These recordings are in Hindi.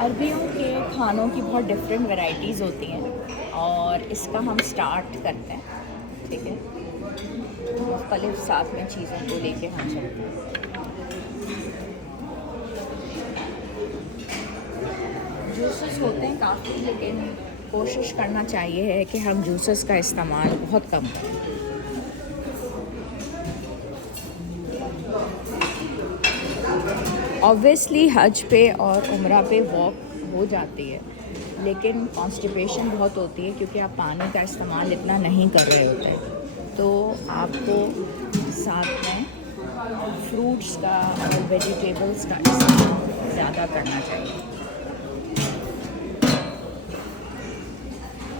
अरबियों के खानों की बहुत डिफरेंट वैरायटीज़ होती हैं और इसका हम स्टार्ट करते हैं, ठीक है। मुख्तलिफ साथ में चीज़ों को लेके हम चलते हैं। जूसेस होते हैं काफ़ी, लेकिन कोशिश करना चाहिए है कि हम जूसेस का इस्तेमाल बहुत कम करें। ऑब्वियसली हज पे और उम्रा पे वॉक हो जाती है, लेकिन कॉन्स्टिपेशन बहुत होती है क्योंकि आप पानी का इस्तेमाल इतना नहीं कर रहे होते। तो आपको साथ में फ्रूट्स का और वेजिटेबल्स का इस्तेमाल ज़्यादा करना चाहिए।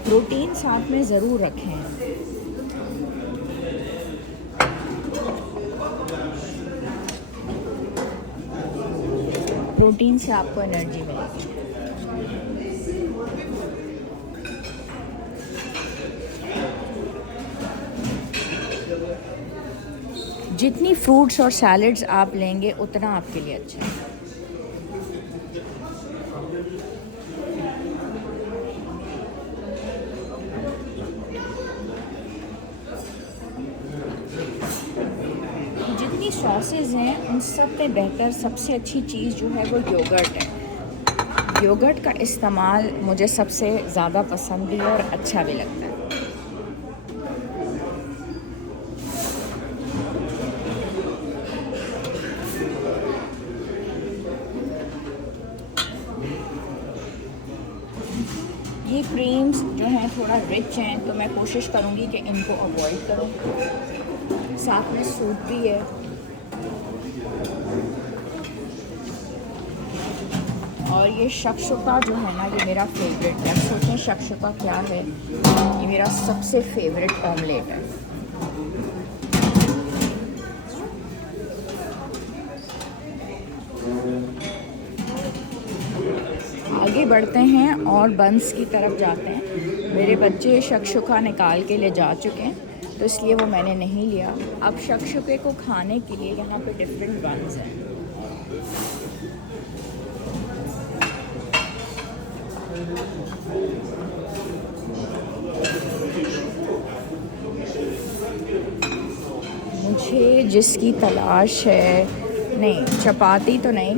प्रोटीन साथ में ज़रूर रखें। प्रोटीन से आपको एनर्जी मिलेगी। जितनी फ्रूट्स और सैलड्स आप लेंगे उतना आपके लिए अच्छा है। जितनी सॉसेज हैं उन सब में बेहतर सबसे अच्छी चीज़ जो है वो योगर्ट है। योगर्ट का इस्तेमाल मुझे सबसे ज़्यादा पसंद भी है और अच्छा भी लगता है। ये क्रीम्स जो हैं थोड़ा रिच हैं, तो मैं कोशिश करूँगी कि इनको अवॉइड करूँ। साथ में सूप भी है। और ये शक्शुका जो है ना, ये मेरा फेवरेट है। सोचें शक्शुका क्या है, ये मेरा सबसे फेवरेट ऑमलेट है। आगे बढ़ते हैं और बंस की तरफ जाते हैं। मेरे बच्चे शक्शुका निकाल के ले जा चुके हैं, तो इसलिए वो मैंने नहीं लिया। अब शक्शुके को खाने के लिए यहाँ पे डिफरेंट बंस हैं। मुझे जिसकी तलाश है, नहीं चपाती तो नहीं,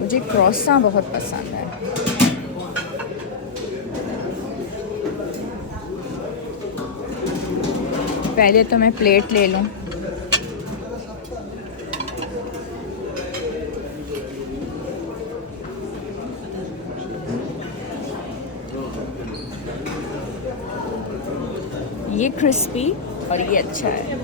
मुझे क्रॉसा बहुत पसंद है। पहले तो मैं प्लेट ले लूँ। ये क्रिस्पी और ये अच्छा है।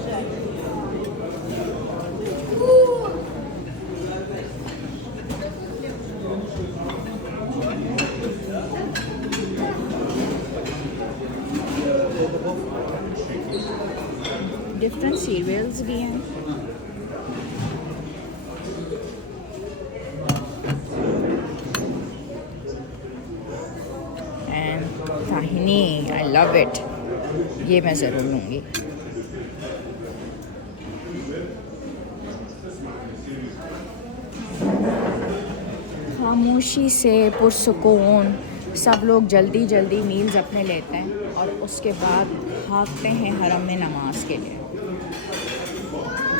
डिफरेंट सीरियल्स भी हैं। एंड ताहिनी, आई लव इट, ये मैं ज़रूर लूँगी। खामोशी से पुरसुकून सब लोग जल्दी जल्दी मील्स अपने लेते हैं और उसके बाद भागते हैं हरम में नमाज के लिए।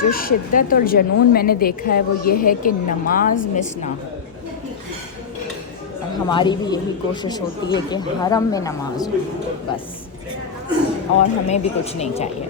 जो शिद्दत और जुनून मैंने देखा है वो ये है कि नमाज मिस ना हो। और हमारी भी यही कोशिश होती है कि हरम में नमाज हो बस, और हमें भी कुछ नहीं चाहिए।